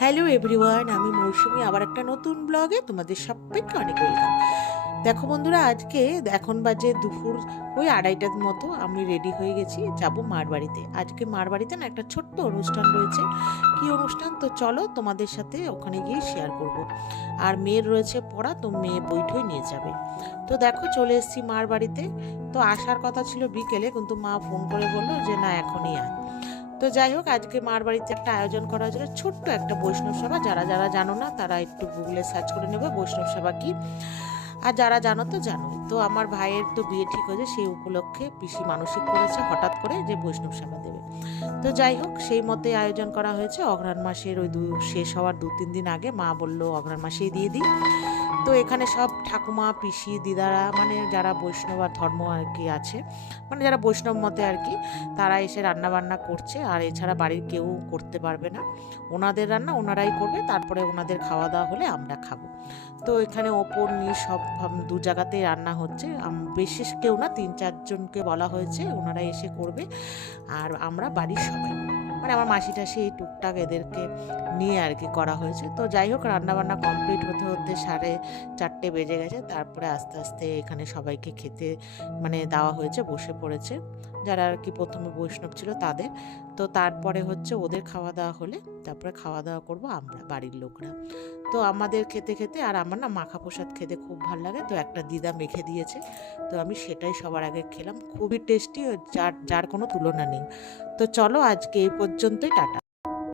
Hello everyone, আমি মৌসুমি আবার একটা নতুন ব্লগে তোমাদের সবাইকে অনেক ওয়েলকাম। দেখো বন্ধুরা, আজকে এখন বাজে দুপুর ওই 2:30টার মতো। আমি রেডি হয়ে গেছি, যাব মার বাড়িতে। আজকে মার বাড়িতে না একটা ছোট্ট অনুষ্ঠান রয়েছে। কি অনুষ্ঠান তো চলো তোমাদের সাথে ওখানে গিয়ে শেয়ার করব। আর মেয়ের রয়েছে পড়া, তো মেয়ে বইটই নিয়ে যাবে। তো দেখো চলে এসেছি মার বাড়িতে। তো আসার কথা ছিল বিকেলে, কিন্তু মা ফোন করে বললো যে না এখনই আয়। তো যাই হোক, আজকে মার বাড়িতে একটা আয়োজন করা হয়েছিল, ছোট্ট একটা বৈষ্ণব সভা। যারা যারা জানো না তারা একটু গুগলে সার্চ করে নেবে বৈষ্ণব সভা কি। আর যারা জানো তো জানো। তো আমার ভাইয়ের তো বিয়ে ঠিক হয়েছে, সেই উপলক্ষে পিসি মানসিক করেছে হঠাৎ করে যে বৈষ্ণব সেবা দেবে। তো যাই হোক, সেই মতে আয়োজন করা হয়েছে। অঘ্রাণ মাসের ওই শেষ হওয়ার 2-3 দিন আগে মা বলল অঘ্রাণ মাসেই দিয়ে দিই। তো এখানে সব ঠাকুমা পিসি দিদারা, মানে যারা বৈষ্ণব আর ধর্ম আর কি আছে, মানে যারা বৈষ্ণব মতে আর কি, তারা এসে রান্না বান্না করছে। আর এছাড়া বাড়ির কেউ করতে পারবে না, ওনাদের রান্না ওনারাই করবে। তারপরে ওনাদের খাওয়া দাওয়া হলে আমরা খাবো। তো এখানে ওপর নিচ সব দু জায়গাতেই রান্না হচ্ছে। বিশেষ কেউ না, 3-4 জনকে বলা হয়েছে, ওনারা এসে করবে। আর আমরা বাড়ির সবাই, মানে আমার মাসি টাসি এই টুকটাক এদেরকে নিয়ে আর কি করা হয়েছে। তো যাই হোক, রান্নাবান্না কমপ্লিট হতে হতে 4:30 বেজে গেছে। তারপরে আস্তে আস্তে এখানে সবাইকে খেতে মানে দেওয়া হয়েছে, বসে পড়েছে যারা আর কি প্রথমে বৈষ্ণব ছিল তাদের। তো তারপরে হচ্ছে ওদের খাওয়া দাওয়া হলে তারপরে খাওয়া দাওয়া করব আমরা বাড়ির লোকরা। তো আমাদের খেতে খেতে, আর আমার না মাখা প্রসাদ খেতে খুব ভালো লাগে, তো একটা দিদা মেখে দিয়েছে। তো আমি সেটাই সবার আগে খেলাম, খুবই টেস্টি, যার যার কোনো তুলনা নেই। তো চলো আজকে এই পর্যন্তই, টাটা।